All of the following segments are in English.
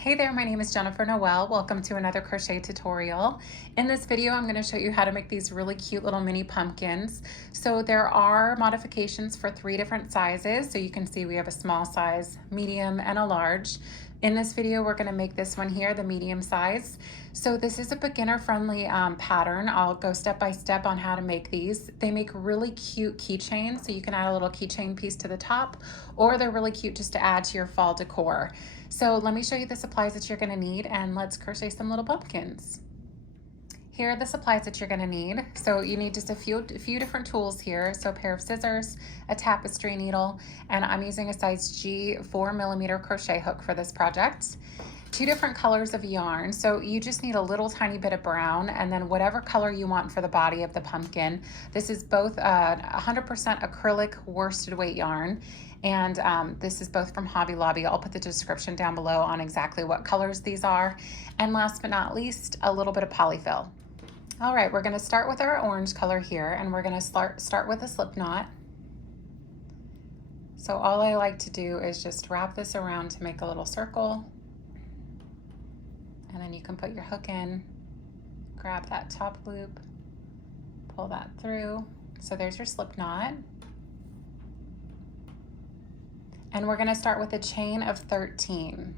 Hey there, my name is Jennifer Noel. Welcome to another crochet tutorial. In this video, I'm going to show you how to make these really cute little mini pumpkins. So there are modifications for 3 different sizes. So you can see we have a small size, medium, and a large. In this video, we're going to make this one here, the medium size. So this is a beginner-friendly pattern. I'll go step by step on how to make these. They make really cute keychains, so you can add a little keychain piece to the top, or they're really cute just to add to your fall decor. So let me show you the supplies that you're going to need, and let's crochet some little pumpkins. Here are the supplies that you're going to need. So you need just a few different tools here. So a pair of scissors, a tapestry needle, and I'm using a size G 4mm crochet hook for this project. 2 different colors of yarn. So you just need a little tiny bit of brown, and then whatever color you want for the body of the pumpkin. This is both 100% acrylic worsted weight yarn, and this is both from Hobby Lobby. I'll put the description down below on exactly what colors these are. And last but not least, a little bit of polyfill. All right, we're going to start with our orange color here, and we're going to start with a slip knot. So all I like to do is just wrap this around to make a little circle, and then you can put your hook in, grab that top loop, pull that through. So there's your slip knot. And we're going to start with a chain of 13.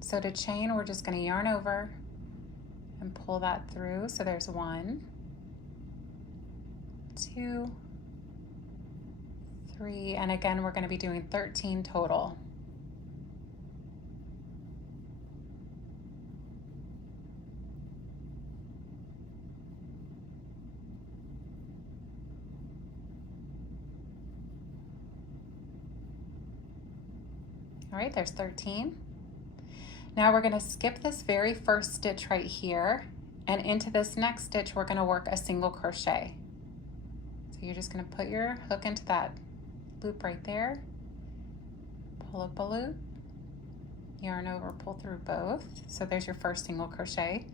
So to chain, we're just going to yarn over and pull that through. So there's 1, 2, 3, and again, we're going to be doing 13 total. All right, there's 13. Now we're going to skip this very first stitch right here, and into this next stitch we're going to work a single crochet. So you're just going to put your hook into that loop right there, pull up a loop, yarn over, pull through both. So there's your first single crochet.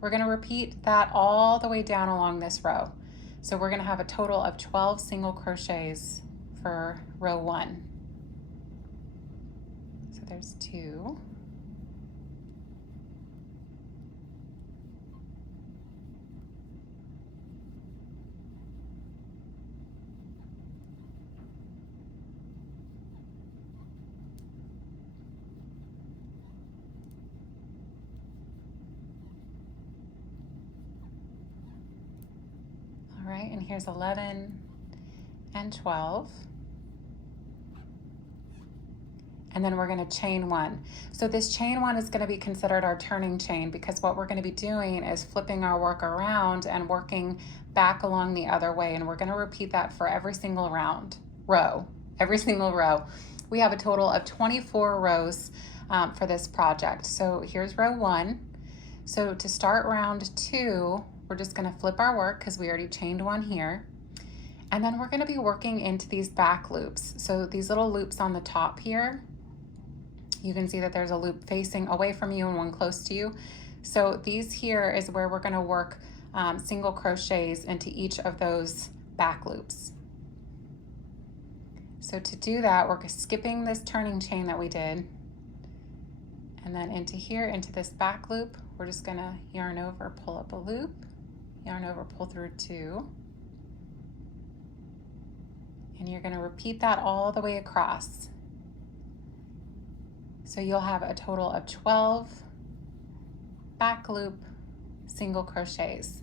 We're going to repeat that all the way down along this row. So we're going to have a total of 12 single crochets for row 1. So there's 2. All right, and here's 11 and 12. And then we're going to chain 1. So this chain 1 is going to be considered our turning chain, because what we're going to be doing is flipping our work around and working back along the other way. And we're going to repeat that for every single row. Every single row. We have a total of 24 rows for this project. So here's row 1. So to start round 2, we're just going to flip our work because we already chained 1 here. And then we're going to be working into these back loops. So these little loops on the top here, you can see that there's a loop facing away from you and one close to you. So these here is where we're going to work single crochets into each of those back loops. So to do that, we're skipping this turning chain that we did, and then into here, into this back loop, we're just going to yarn over, pull up a loop, yarn over, pull through 2, and you're going to repeat that all the way across. So you'll have a total of 12 back loop single crochets.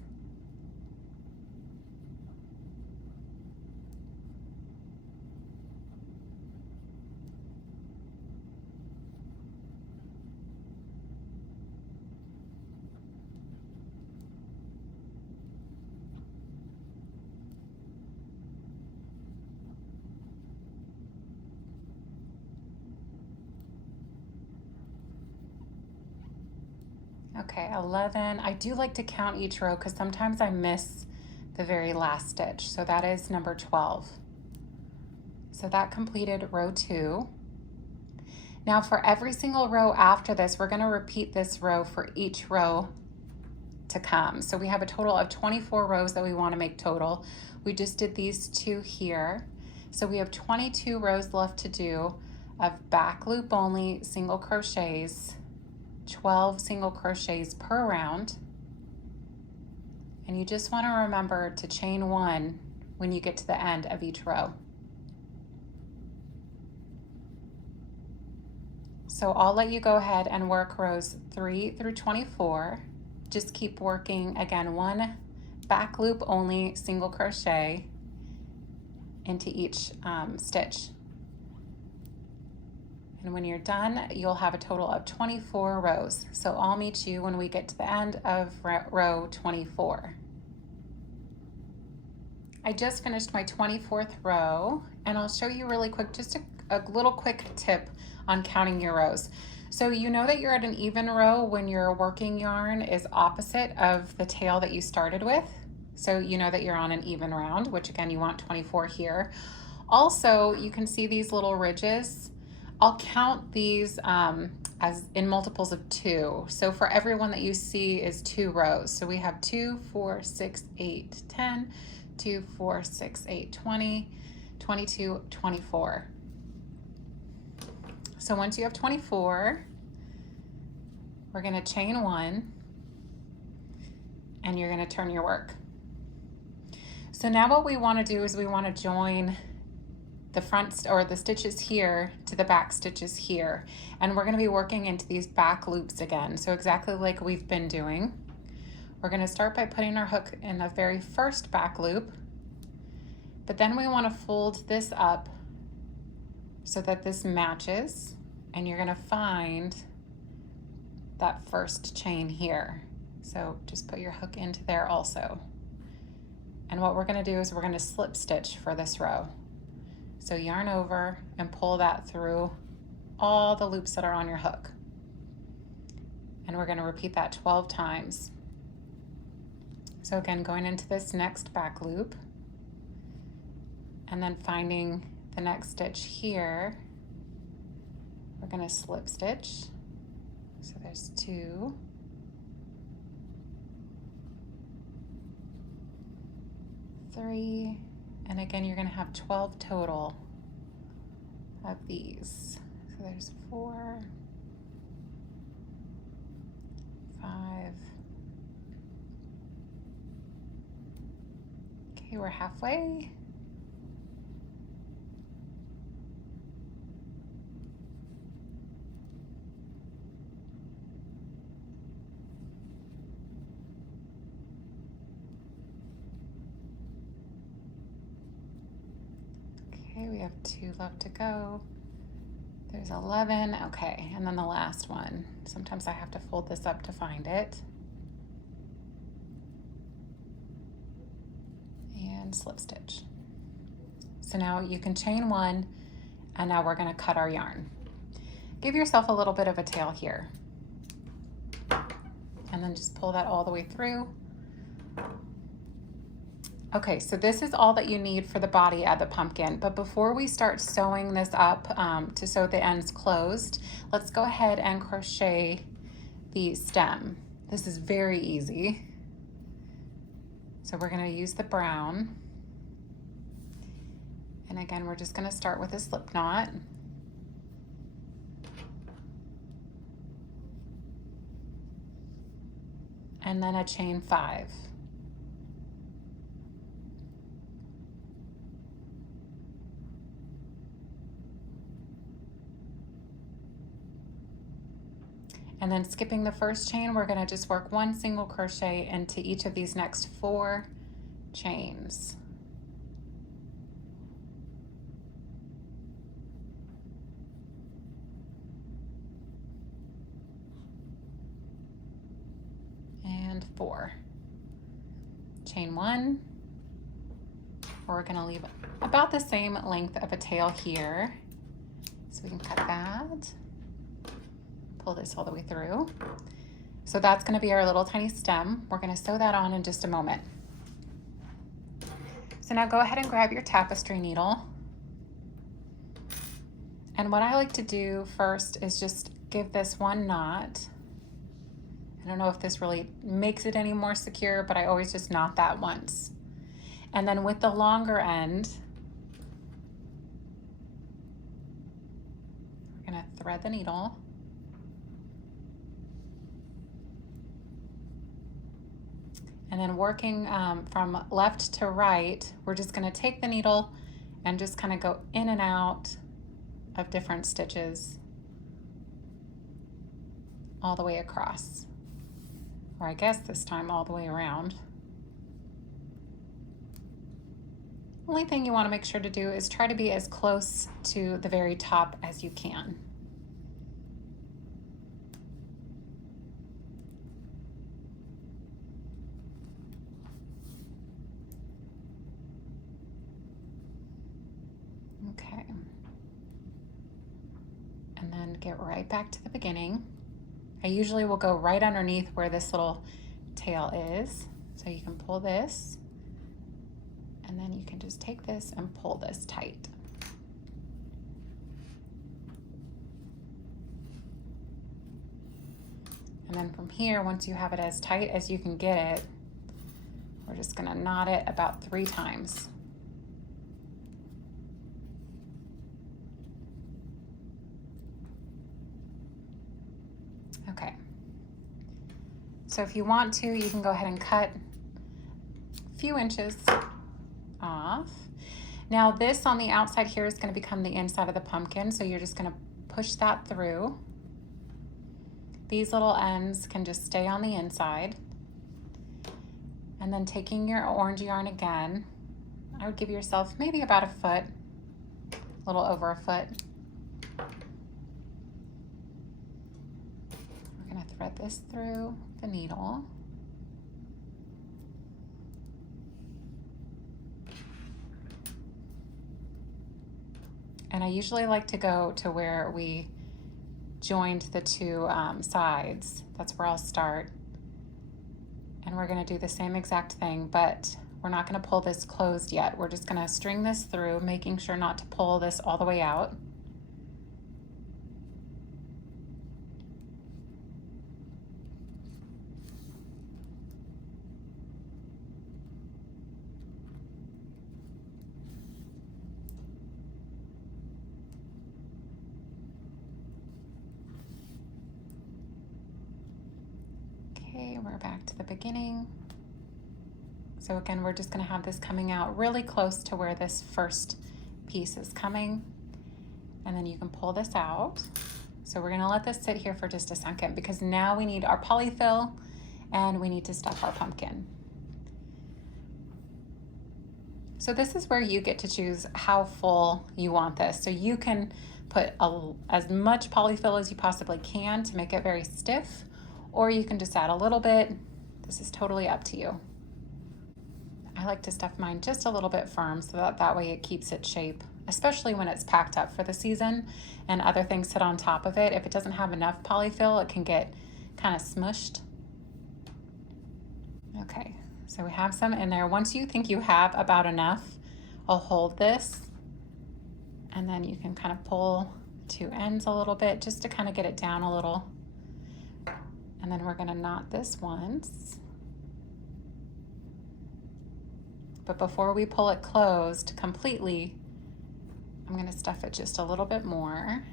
Okay, 11. I do like to count each row because sometimes I miss the very last stitch. So that is number 12. So that completed row 2. Now for every single row after this, we're going to repeat this row for each row to come. So we have a total of 24 rows that we want to make total. We just did these 2 here. So we have 22 rows left to do. of back loop only single crochets, 12 single crochets per round. And you just want to remember to chain 1 when you get to the end of each row. So I'll let you go ahead and work rows 3 through 24. Just keep working, again, 1 back loop only single crochet into each stitch. And when you're done, you'll have a total of 24 rows. So I'll meet you when we get to the end of row 24. I just finished my 24th row, and I'll show you really quick, just a little quick tip on counting your rows. So you know that you're at an even row when your working yarn is opposite of the tail that you started with. So you know that you're on an even round, which again, you want 24 here. Also, you can see these little ridges. I'll count these as in multiples of 2. So for every one that you see is 2 rows. So we have 2, 4, 6, 8, 10, 2, 4, 6, 8, 20, 22, 24. So once you have 24, we're going to chain 1 and you're going to turn your work. So now what we want to do is we want to join the front or the stitches here to the back stitches here, and we're going to be working into these back loops again. So exactly like we've been doing, we're going to start by putting our hook in the very first back loop, but then we want to fold this up so that this matches, and you're going to find that first chain here. So just put your hook into there also. And what we're going to do is we're going to slip stitch for this row. So yarn over and pull that through all the loops that are on your hook. And we're going to repeat that 12 times. So again, going into this next back loop and then finding the next stitch here, we're going to slip stitch. So there's 2. 3, and again, you're going to have 12 total of these. So there's 4, 5. Okay, we're halfway. Okay, we have 2 left to go. There's 11, okay, and then the last one. Sometimes I have to fold this up to find it. And slip stitch. So now you can chain 1, and now we're gonna cut our yarn. Give yourself a little bit of a tail here. And then just pull that all the way through. Okay, so this is all that you need for the body of the pumpkin, but before we start sewing this up to sew the ends closed, let's go ahead and crochet the stem. This is very easy. So we're going to use the brown. And again, we're just going to start with a slip knot. And then a chain 5. And then skipping the first chain, we're going to just work 1 single crochet into each of these next 4 chains. And 4. Chain 1. We're going to leave about the same length of a tail here. So we can cut that. Pull this all the way through. So that's going to be our little tiny stem. We're going to sew that on in just a moment. So now go ahead and grab your tapestry needle. And what I like to do first is just give this 1 knot. I don't know if this really makes it any more secure, but I always just knot that once. And then with the longer end, thread the needle. And then working from left to right, we're just going to take the needle and just kind of go in and out of different stitches all the way across, or I guess this time all the way around. Only thing you want to make sure to do is try to be as close to the very top as you can. Okay. And then get right back to the beginning. I usually will go right underneath where this little tail is. So you can pull this, and then you can just take this and pull this tight. And then from here, once you have it as tight as you can get it, we're just gonna knot it about 3 times. Okay. So if you want to, you can go ahead and cut a few inches off. Now this on the outside here is going to become the inside of the pumpkin, so you're just going to push that through. These little ends can just stay on the inside. And then taking your orange yarn again, I would give yourself maybe about 1 foot, a little over 1 foot. We're going to thread this through the needle. And I usually like to go to where we joined the 2 sides. That's where I'll start. And we're going to do the same exact thing, but we're not going to pull this closed yet. We're just going to string this through, making sure not to pull this all the way out. We're back to the beginning. So again, we're just going to have this coming out really close to where this first piece is coming. And then you can pull this out. So we're going to let this sit here for just a second, because now we need our polyfill and we need to stuff our pumpkin. So this is where you get to choose how full you want this. So you can put as much polyfill as you possibly can to make it very stiff, or you can just add a little bit. This is totally up to you. I like to stuff mine just a little bit firm so that way it keeps its shape, especially when it's packed up for the season and other things sit on top of it. If it doesn't have enough polyfill, it can get kind of smushed. Okay, so we have some in there. Once you think you have about enough, I'll hold this, and then you can kind of pull 2 ends a little bit just to kind of get it down a little. And then we're going to knot this once. But before we pull it closed completely, I'm going to stuff it just a little bit more.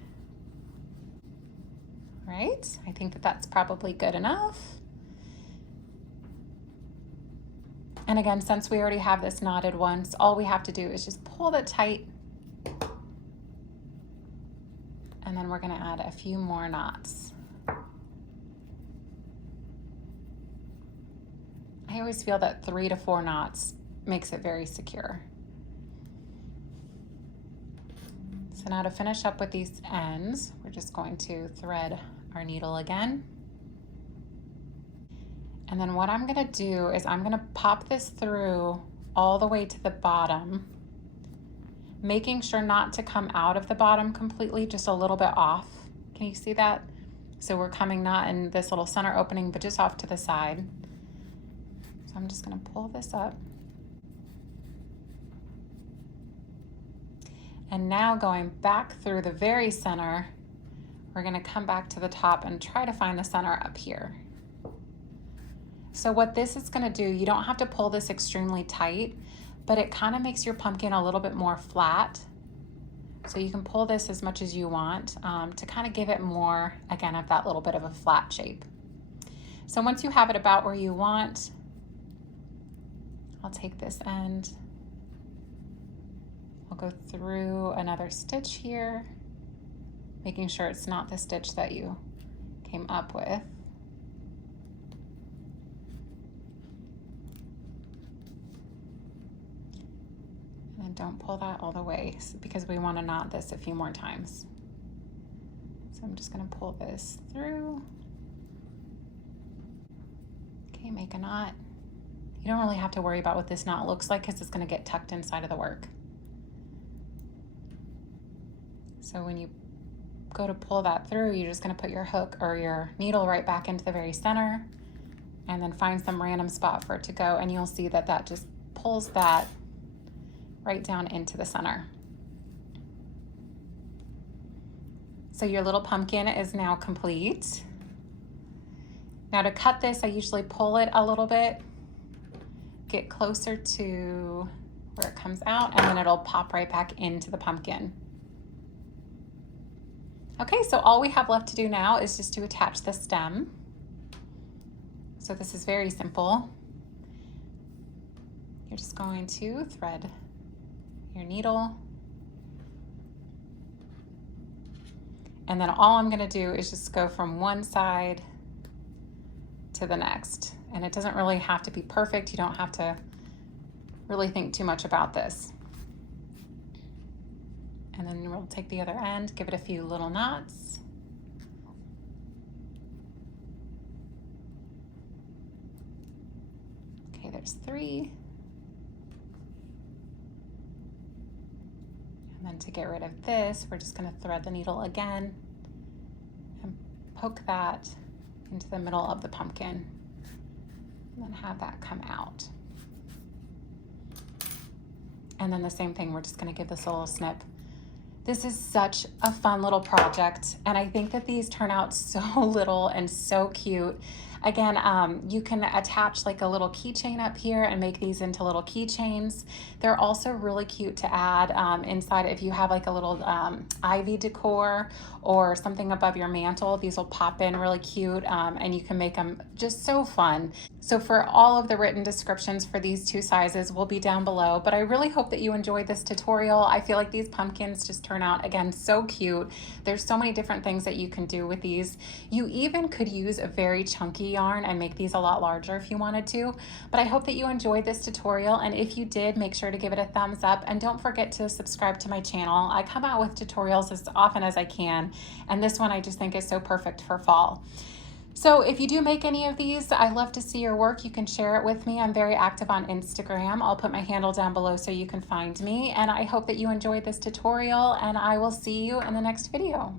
Right? I think that that's probably good enough. And again, since we already have this knotted once, all we have to do is just pull it tight. And then we're going to add a few more knots. I always feel that 3 to 4 knots makes it very secure. So now to finish up with these ends, we're just going to thread our needle again. And then what I'm going to do is I'm going to pop this through all the way to the bottom, making sure not to come out of the bottom completely, just a little bit off. Can you see that? So we're coming not in this little center opening, but just off to the side. I'm just going to pull this up. And now going back through the very center, we're going to come back to the top and try to find the center up here. So what this is going to do, you don't have to pull this extremely tight, but it kind of makes your pumpkin a little bit more flat So you can pull this as much as you want to kind of give it more, again, of that little bit of a flat shape. So once you have it about where you want, I'll take this end. I'll go through another stitch here, making sure it's not the stitch that you came up with. And don't pull that all the way because we want to knot this a few more times. So I'm just going to pull this through. Okay, make a knot. You don't really have to worry about what this knot looks like because it's going to get tucked inside of the work. So when you go to pull that through, you're just going to put your hook or your needle right back into the very center and then find some random spot for it to go, and you'll see that that just pulls that right down into the center. So your little pumpkin is now complete. Now to cut this, I usually pull it a little bit, get closer to where it comes out, and then it'll pop right back into the pumpkin. Okay, so all we have left to do now is just to attach the stem. So this is very simple. You're just going to thread your needle. And then all I'm gonna do is just go from one side to the next. And it doesn't really have to be perfect. You don't have to really think too much about this. And then we'll take the other end, give it a few little knots. Okay, there's 3. And then to get rid of this, we're just going to thread the needle again and poke that into the middle of the pumpkin and then have that come out. And then the same thing, we're just going to give this a little snip. This is such a fun little project, and I think that these turn out so little and so cute. Again, you can attach like a little keychain up here and make these into little keychains. They're also really cute to add inside if you have like a little ivy decor or something above your mantle. These will pop in really cute and you can make them just so fun. So for all of the written descriptions for these 2 sizes will be down below, but I really hope that you enjoyed this tutorial. I feel like these pumpkins just turn out, again, so cute. There's so many different things that you can do with these. You even could use a very chunky yarn and make these a lot larger if you wanted to, but I hope that you enjoyed this tutorial, and if you did, make sure to give it a thumbs up and don't forget to subscribe to my channel. I come out with tutorials as often as I can, and this one I just think is so perfect for fall. So if you do make any of these, I love to see your work. You can share it with me. I'm very active on Instagram. I'll put my handle down below so you can find me, and I hope that you enjoyed this tutorial, and I will see you in the next video.